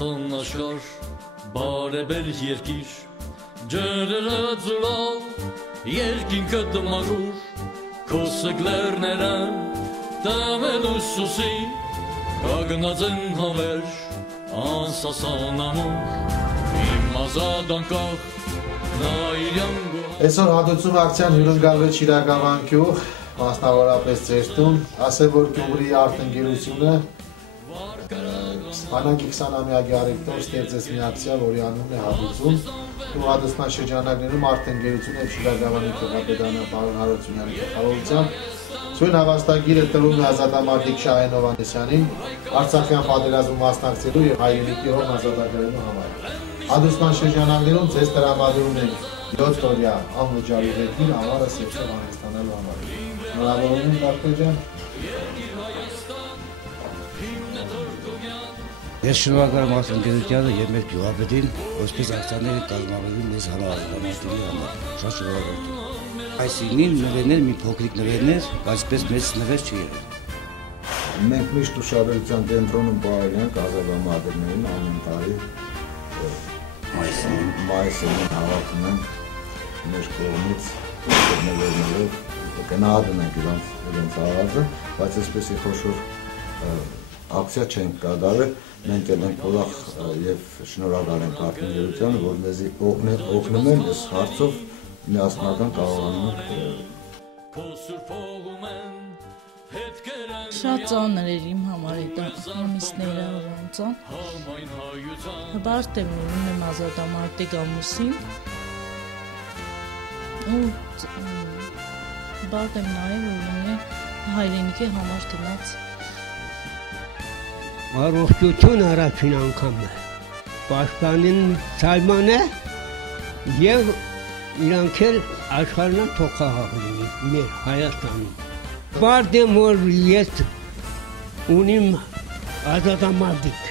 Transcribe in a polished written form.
Հայաստան աշխարհ, բարեբեր երկիր, ջրերը ձլով, երկինքը դմագուր, քո սգլերները տամելու սուսի, կագնած են հավերժ, անսասան ամուր, իմ ազատ անկախ, նա իրյան գոհ։ Այսօր հատուցում ակցիան հյուրընկալվել Շիրակաղան գյուղ, մասնավորապես ձեր տուն, ասեմ, որ Գյումրիի արտնգերությունը Հանանկի 20-ամյակի առիթով ստեղծեց մի ակցիա, որի անունն է հատուցում, ու հատուցման շրջանակներում արտնգերությունը եւ Շիրակաղանի գյուղապետարան պարոն Հարությունյանի գլխավորությամբ Սույն հավաստագիրը տրվում է ազատամարտիկ Շահեն Հովհաննիսյանին Արցախյան պատերազմում մասնակցելու եւ հայրենիքի հող ազատագրելու համար։ Հատուցման շրջանակներում ձեզ տրամադրում ենք 7 օրյա անվճարի ռեթիր ամառը սեփսով հանգստանալու համար։ Շնորհավորում եմ Դավթեր ջան։ Ես շնորհակալ եմ արտնգերությանը եւ մեր գյուղապետին, որպես ակցիաները կազմակերպելու մեզ համար, ազատամարտիկների համար։ Շատ շնորհակալ եմ։ Այսինքն նվերներ մի փոքրիկ նվերներ, բայց պես մեծ նվեր չի եղել։ Մենք միշտ ուշադրության կենտրոնում պահել ենք ազատամարտիկներին ամեն տարի մայիսին հավաքում ենք մեր կողմից նվերներով գնահատում ենք իրենց արածը, բայց այսպեսի խոշոր ակցիա չենք կատարել, մենք ենք ուրախ եւ շնորհակալ ենք արտնգերությանը, որ մեզի օգնում են այս հարցով միասնական կարողանում ենք։ Շատ ծանր էր իմ համար այդ ամիսները առանցան։ Բարդ եմ ունեմ ազատամարտիկ ամուսին։ Ու բարդ եմ նաև ունեմ հայրենիքի համար տնած։ Առողջություն առաջին անգամ է։ Պաշտպանին ցայման է եւ իրանք էլ աշխարհն թող խաղաղ լինի մեր Հայաստանում։ Բարդ եմ որ ես ունիմ ազատամարտիկ